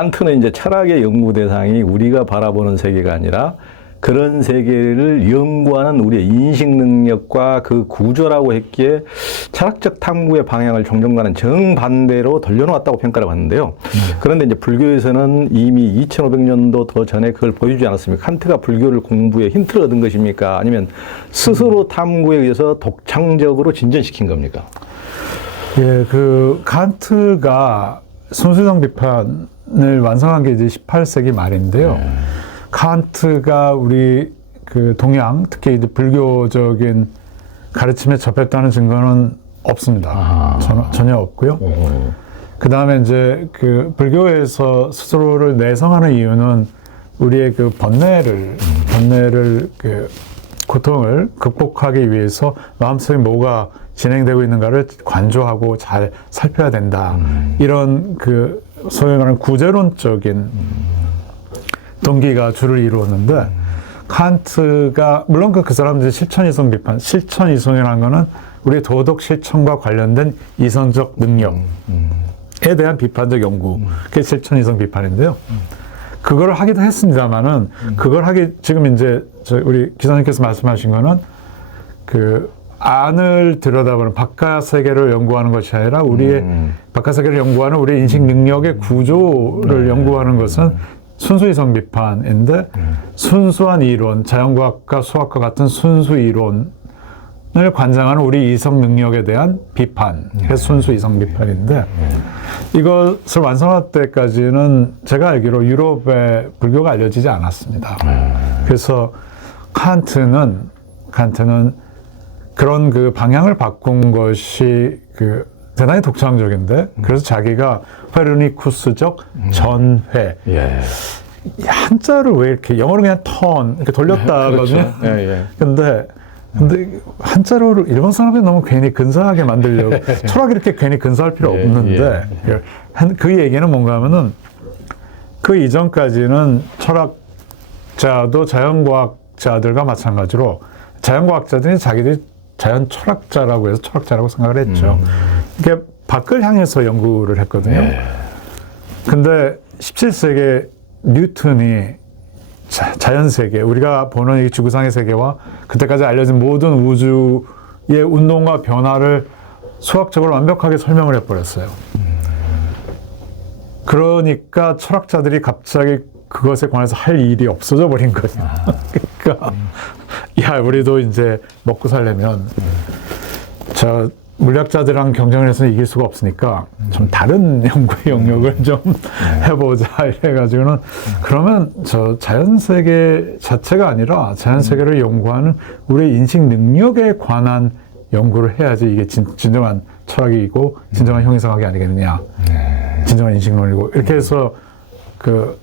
칸트는 이제 철학의 연구 대상이 우리가 바라보는 세계가 아니라 그런 세계를 연구하는 우리의 인식 능력과 그 구조라고 했기에 철학적 탐구의 방향을 종전과는 정반대로 돌려놓았다고 평가를 받는데요. 그런데 이제 불교에서는 이미 2500년도 더 전에 그걸 보여주지 않았습니까? 칸트가 불교를 공부에 힌트를 얻은 것입니까? 아니면 스스로 탐구에 의해서 독창적으로 진전시킨 겁니까? 예, 그 칸트가 순수성 비판을 완성한 게 이제 18세기 말인데요. 칸트가 우리 그 동양, 특히 이제 불교적인 가르침에 접했다는 증거는 없습니다. 전혀 없고요. 그 다음에 이제 그 불교에서 스스로를 내성하는 이유는 우리의 그 번뇌를 그 고통을 극복하기 위해서 마음속에 뭐가 진행되고 있는가를 관조하고 잘 살펴야 된다. 이런 그 소위 말하는 구제론적인 동기가 주를 이루었는데, 칸트가 물론 그 사람들이 실천이성 비판, 실천이성이라는 거는 우리 도덕 실천과 관련된 이성적 능력에 대한 비판적 연구, 그게 실천이성 비판인데요. 그걸 하기도 했습니다만은 그걸 하기 지금 이제 우리 기자님께서 말씀하신 거는 그 안을 들여다보는 바깥 세계를 연구하는 것이 아니라 우리의 바깥 세계를 연구하는 우리의 인식 능력의 구조를 연구하는 것은 순수이성 비판인데, 순수한 이론, 자연과학과 수학과 같은 순수 이론을 관장하는 우리 이성 능력에 대한 비판, 그래서 순수이성 비판인데, 이것을 완성할 때까지는 제가 알기로 유럽에 불교가 알려지지 않았습니다. 그래서 칸트는 그런 그 방향을 바꾼 것이 그 대단히 독창적인데, 그래서 자기가 페르니쿠스적 전회, 한자를 왜 이렇게 영어로 그냥 턴 이렇게 돌렸다 그러거든요. 근데 한자로 일본 사람이 너무 괜히 근사하게 만들려고 철학이 이렇게 괜히 근사할 필요 없는데, 그 얘기는 뭔가 하면은 그 이전까지는 철학자도 자연과학자들과 마찬가지로 자연과학자들이 자기들이 자연 철학자라고 해서 철학자라고 생각을 했죠. 이게 밖을 향해서 연구를 했거든요. 근데 17세기에 뉴턴이 자연세계, 우리가 보는 이 지구상의 세계와 그때까지 알려진 모든 우주의 운동과 변화를 수학적으로 완벽하게 설명을 해버렸어요. 그러니까 철학자들이 갑자기 그것에 관해서 할 일이 없어져 버린 거죠. 그러니까 야, 우리도 이제 먹고 살려면 저 물리학자들이랑 경쟁을 해서 이길 수가 없으니까 좀 다른 연구의 영역을 좀 해보자 이래가지고는, 그러면 저 자연세계 자체가 아니라 자연세계를 연구하는 우리의 인식 능력에 관한 연구를 해야지 이게 진정한 철학이고 진정한 형이성학이 아니겠느냐. 진정한 인식론이고, 이렇게 해서 그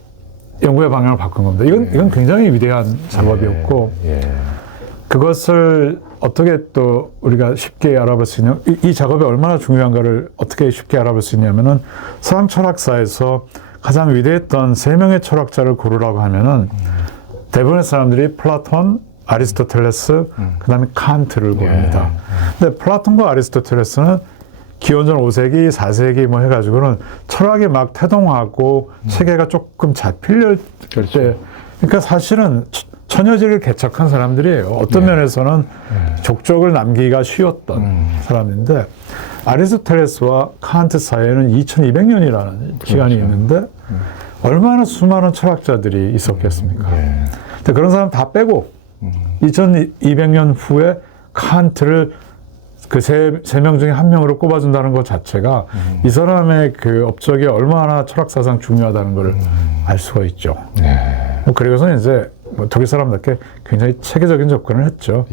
연구의 방향을 바꾼 겁니다. 이건 굉장히 위대한 작업이었고, 그것을 어떻게 또 우리가 쉽게 알아볼 수 있냐, 이 작업이 얼마나 중요한가를 어떻게 쉽게 알아볼 수 있냐면은, 서양 철학사에서 가장 위대했던 3명의 철학자를 고르라고 하면은 대부분의 사람들이 플라톤, 아리스토텔레스, 그 다음에 칸트를 고릅니다. 근데 플라톤과 아리스토텔레스는 기원전 5세기, 4세기 뭐 해가지고는 철학이 막 태동하고 체계가 조금 잡힐 때, 그러니까 사실은 처녀지를 개척한 사람들이에요. 어떤 면에서는 족적을 남기기가 쉬웠던 사람인데, 아리스토텔레스와 칸트 사이에는 2200년이라는 기간이 있는데 얼마나 수많은 철학자들이 있었겠습니까? 근데 그런 사람 다 빼고 2200년 후에 칸트를 그 세 명 중에 한 명으로 꼽아준다는 것 자체가 이 사람의 그 업적이 얼마나 철학사상 중요하다는 걸 알 수가 있죠. 뭐 그리고서 이제 뭐 독일 사람답게 굉장히 체계적인 접근을 했죠.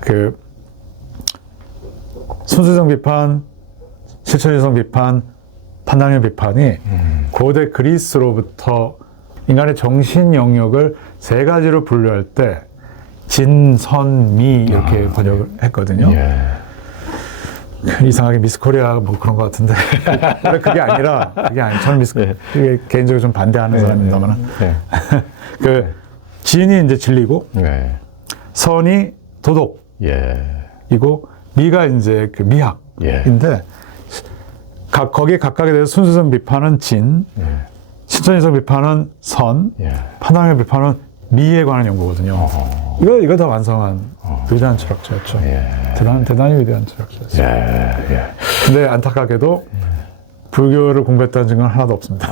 그 순수성 비판, 실천이성 비판, 판단력 비판이 고대 그리스로부터 인간의 정신 영역을 3가지로 분류할 때 진, 선, 미 이렇게 번역을 했거든요. 이상하게 미스코리아 뭐 그런 것 같은데 그게 아니라 저는 그게 개인적으로 좀 반대하는 사람입니다만 그 진이 이제 진리고 선이 도덕이고 미가 이제 그 미학인데 거기에 각각에 대해서 순수성 비판은 진, 신천지성 비판은 선, 예. 판단의 비판은 미에 관한 연구거든요. 이거 다 완성한 위대한 철학자였죠. 예. 대단히 위대한 철학자였어요. 예. 근데 안타깝게도 불교를 공부했다는 증거는 하나도 없습니다.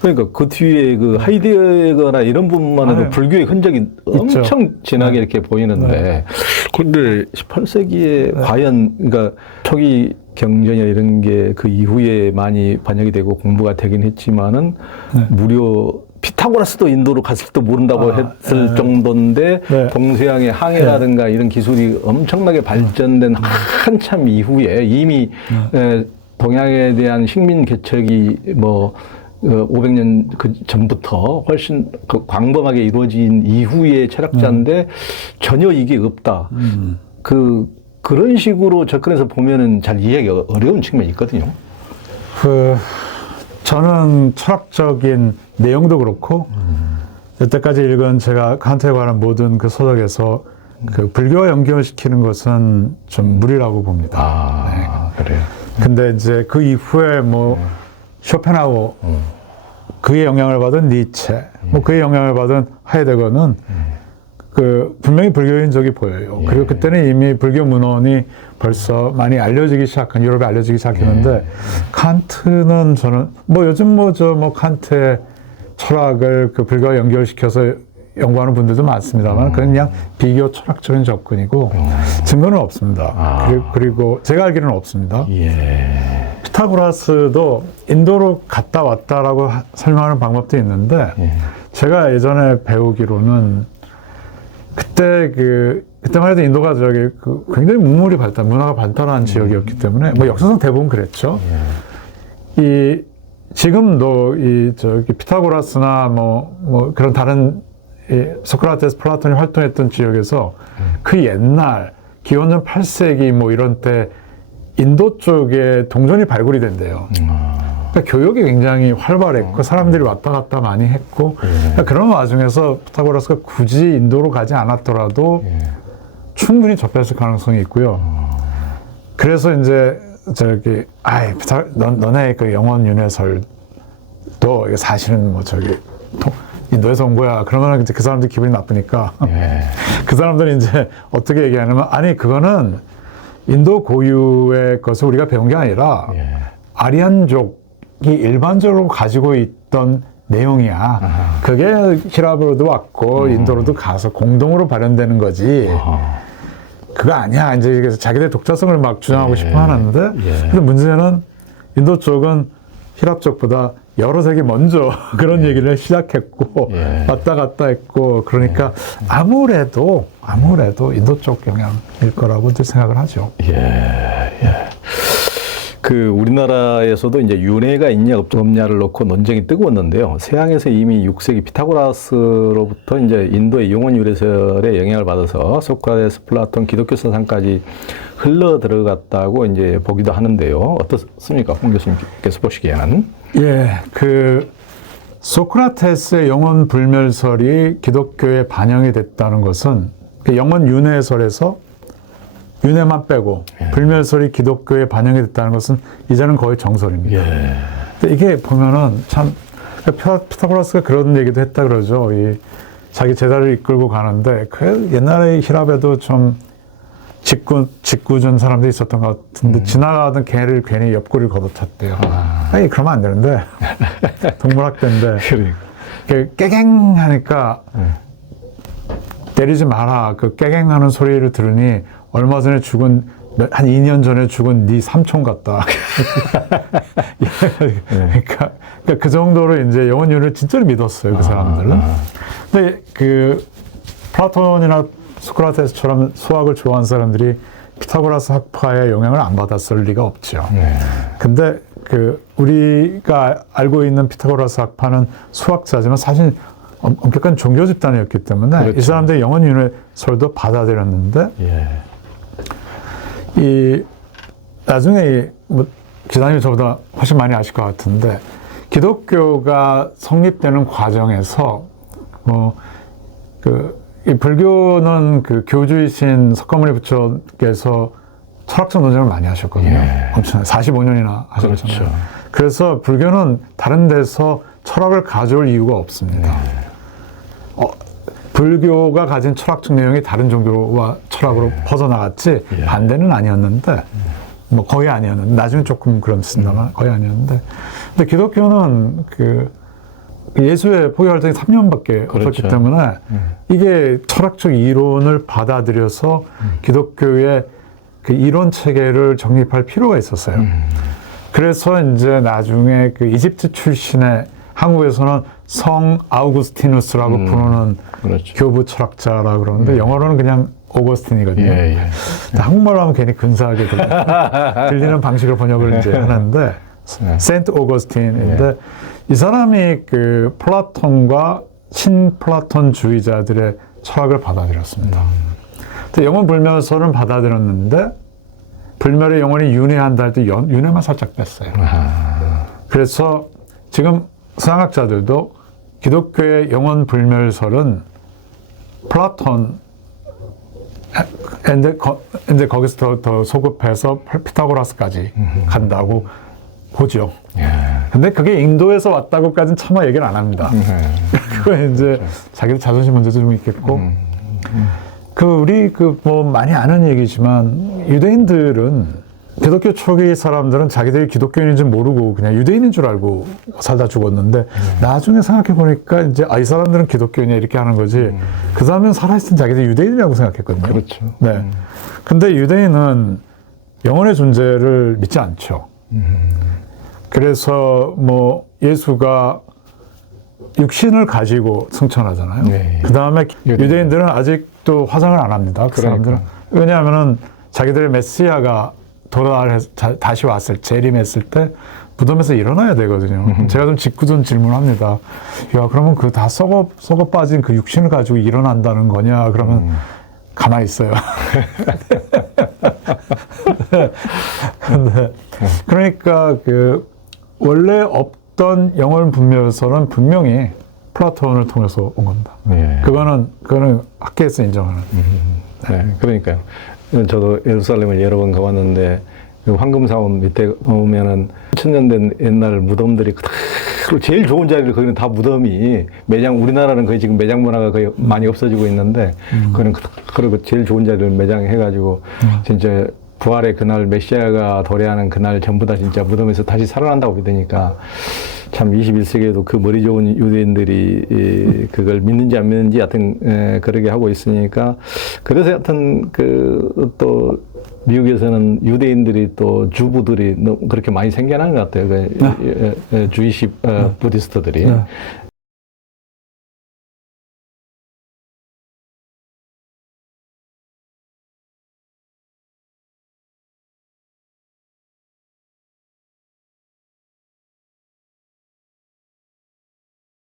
그러니까 그 뒤에 그 하이데거나 이런 부분만 해도 네. 불교의 흔적이 엄청 진하게 이렇게 보이는데, 근데 18세기에 과연, 그러니까 초기 경전이나 이런 게 그 이후에 많이 반영이 되고 공부가 되긴 했지만은 무려 피타고라스도 인도로 갔을지도 모른다고 했을 정도인데 동서양의 항해라든가 이런 기술이 엄청나게 발전된 한참 이후에 이미 동양에 대한 식민 개척이 뭐 500년 그 전부터 훨씬 그 광범하게 이루어진 이후의 철학자인데 전혀 이게 없다. 그런 식으로 접근해서 보면은 잘 이해하기 어려운 측면이 있거든요. 저는 철학적인 내용도 그렇고 여태까지 읽은 제가 칸트에 관한 모든 그 소설에서 그 불교와 연결시키는 것은 좀 무리라고 봅니다. 그래요. 근데 이제 그 이후에 뭐 쇼펜하우어, 그의 영향을 받은 니체, 뭐 그의 영향을 받은 하이데거는 그 분명히 불교인 적이 보여요. 그리고 그때는 이미 불교 문헌이 벌써 많이 알려지기 시작한, 유럽에 알려지기 시작했는데 칸트는 저는 뭐 요즘 뭐 칸트의 철학을 그 불교와 연결시켜서 연구하는 분들도 많습니다만 그건 그냥 비교 철학적인 접근이고 증거는 없습니다. 그리고 제가 알기로는 없습니다. 피타고라스도 인도로 갔다 왔다라고 설명하는 방법도 있는데 제가 예전에 배우기로는 그때만 해도 인도가 굉장히 문물이 문화가 발달한 지역이었기 때문에 뭐 역사상 대부분 그랬죠. 지금도 피타고라스나 뭐 그런 다른 소크라테스, 플라톤이 활동했던 지역에서 그 옛날 기원전 8세기 뭐 이런 때 인도 쪽에 동전이 발굴이 된대요. 그러니까 교역이 굉장히 활발했고 사람들이 왔다 갔다 많이 했고 그러니까 그런 와중에서 피타고라스가 굳이 인도로 가지 않았더라도 충분히 접했을 가능성이 있고요. 그래서 이제 너네 그 영원 윤회설도 이게 사실은 뭐 인도에서 온 거야. 그러면 이제 그 사람들 기분이 나쁘니까 그 사람들이 이제 어떻게 얘기하냐면 아니 그거는 인도 고유의 것을 우리가 배운 게 아니라 아리안족이 일반적으로 가지고 있던 내용이야. 그게 히랍으로도 왔고 인도로도 가서 공동으로 발현되는 거지. 그거 아니야. 이제 그래서 자기들 독자성을 막 주장하고 싶어 하는데 근데 문제는 인도 쪽은 히랍 쪽보다 여러 세기 먼저 그런 얘기를 시작했고 왔다 갔다 했고 그러니까 아무래도 인도 쪽 영향일 거라고 생각을 하죠. 그 우리나라에서도 이제 윤회가 있냐 없냐를 놓고 논쟁이 뜨거웠는데요. 서양에서 이미 6세기 피타고라스로부터 이제 인도의 용원 유래설의 영향을 받아서 소크라테스, 플라톤, 기독교 사상까지 흘러 들어갔다고 이제 보기도 하는데요. 어떻습니까, 홍 교수님께서 보시기에는? 그 소크라테스의 영원 불멸설이 기독교에 반영이 됐다는 것은 그 영원 윤회설에서 윤회만 빼고 불멸설이 기독교에 반영이 됐다는 것은 이제는 거의 정설입니다. 근데 이게 보면은 참 피타고라스가 그런 얘기도 했다 그러죠. 자기 제자를 이끌고 가는데 그 옛날에 히랍에도 좀 직구준 사람들이 있었던 것 같은데 지나가던 개를 괜히 옆구리를 걷어찼대요. 아니 그러면 안 되는데 동물학대인데 깨갱 하니까 때리지 마라. 그 깨갱하는 소리를 들으니 얼마 전에 죽은 한 2년 전에 죽은 네 삼촌 같다. 그러니까 그 정도로 이제 영원윤을 진짜로 믿었어요, 그 사람들은. 근데 그 플라톤이나 소크라테스처럼 수학을 좋아하는 사람들이 피타고라스 학파의 영향을 안 받았을 리가 없죠. 근데 우리가 알고 있는 피타고라스 학파는 수학자지만 사실 엄격한 종교 집단이었기 때문에 그렇죠. 이 사람들이 영원윤회설도 받아들였는데 나중에 뭐 기자님이 저보다 훨씬 많이 아실 것 같은데 기독교가 성립되는 과정에서 이 불교는 그 교주이신 석가모니 부처께서 철학적 논쟁을 많이 하셨거든요. 엄청 45년이나 하셨잖아요. 그렇죠. 그래서 불교는 다른 데서 철학을 가져올 이유가 없습니다. 불교가 가진 철학적 내용이 다른 종교와 철학으로 퍼져나갔지 반대는 아니었는데 뭐 거의 아니었는데 나중에 조금 그렇습니다만 거의 아니었는데 근데 기독교는 그 예수의 포교 활동이 3년밖에 그렇죠. 없었기 때문에 이게 철학적 이론을 받아들여서 기독교의 그 이론 체계를 정립할 필요가 있었어요. 그래서 이제 나중에 그 이집트 출신의 한국에서는 성 아우구스티누스라고 부르는 그렇죠. 교부 철학자라 그러는데 영어로는 그냥 오거스틴이거든요. 예, 예. 한국말로 하면 괜히 근사하게 들리는 방식으로 번역을 이제 하는데 세인트 오거스틴인데 이 사람이 그 플라톤과 신플라톤주의자들의 철학을 받아들였습니다. 근데 영혼 불멸설은 받아들였는데 불멸의 영혼이 윤회한다 할 때 윤회만 살짝 뺐어요. 그래서 지금 서양학자들도 기독교의 영혼 불멸설은 플라톤 이제 거기서 더 소급해서 피타고라스까지 간다고 보죠. 근데 그게 인도에서 왔다고까지는 차마 얘기를 안 합니다. 그건 이제 자기들 자존심 문제도 좀 있겠고. 우리 뭐 많이 아는 얘기지만 유대인들은 기독교 초기 사람들은 자기들이 기독교인인지 모르고 그냥 유대인인 줄 알고 살다 죽었는데 나중에 생각해 보니까 이제 이 사람들은 기독교인이야 이렇게 하는 거지. 그 다음엔 살아있을 땐 자기들 유대인이라고 생각했거든요. 그렇죠. 네. 근데 유대인은 영혼의 존재를 믿지 않죠. 그래서 뭐 예수가 육신을 가지고 승천하잖아요. 네. 그 다음에 유대인들은 아직도 화상을 안 합니다. 그 사람들은. 왜냐하면은 자기들의 메시아가 다시 왔을, 재림했을 때 무덤에서 일어나야 되거든요. 제가 좀 짓궂은 질문합니다. 야, 그러면 그 다 썩어 빠진 그 육신을 가지고 일어난다는 거냐? 그러면 가만히 있어요. 근데 그러니까 원래 없던 영혼 분멸설은 분명히 플라톤을 통해서 온 겁니다. 예. 그거는 학계에서 인정하는. 네, 그러니까요. 저도 예루살렘을 여러 번 가봤는데 그 황금사원 밑에 오면은 천년된 옛날 무덤들이 그대로 제일 좋은 자리를 거기는 다 무덤이 우리나라는 거의 지금 매장 문화가 거의 많이 없어지고 있는데 그거는 그리고 제일 좋은 자리를 매장해가지고 진짜 부활의 그날 메시아가 도래하는 그날 전부 다 진짜 무덤에서 다시 살아난다고 믿으니까 참 21세기에도 그 머리 좋은 유대인들이 그걸 믿는지 안 믿는지 하여튼 그러게 하고 있으니까 그래서 하여튼 또 미국에서는 유대인들이 또 주부들이 그렇게 많이 생겨난 것 같아요. 주이시 부디스트들이.